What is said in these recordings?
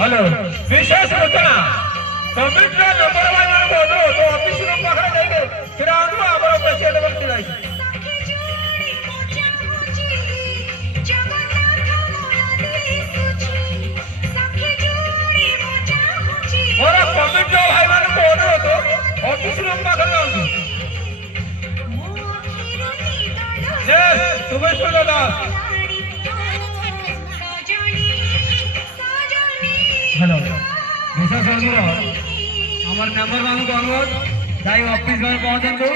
hello विशेष सूचना committee number one बोलो तो ऑफिस रूम पाखरे जाइके फिर आनु हमर पेशेंट बन चिलाई और कमिटी भाई मान बोलो तो ऑफिस रूम पाखरे जानु जय सुबह दास हेलो विशेष আমার মেম্বার বাবুকে অনুরোধ যাই অফিস ঘরে পৌঁছান্তু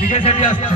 বিজয় সেটি আসছে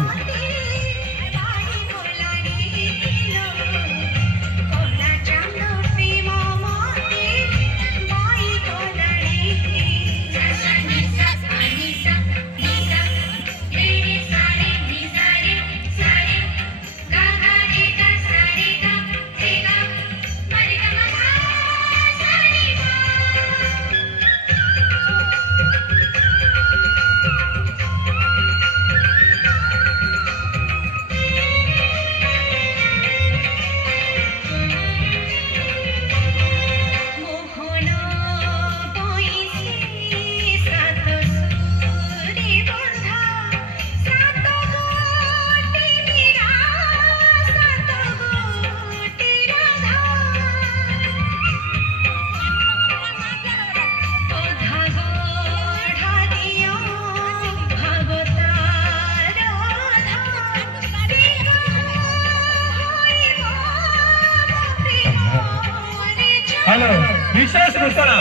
हेलो विशेष घोषणा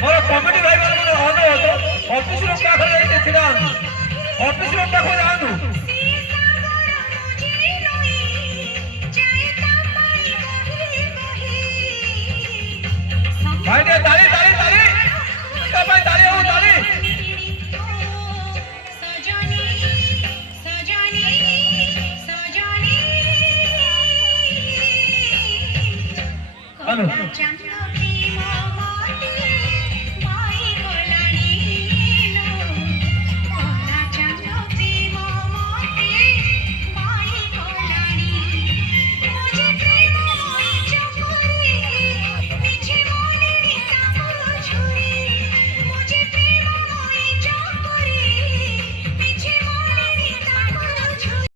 मोर कमिटी भाई मान अनुरोध ऑफिस रूम पाखरे जाइके छिड़ा ऑफिस रूम पाखरे जानु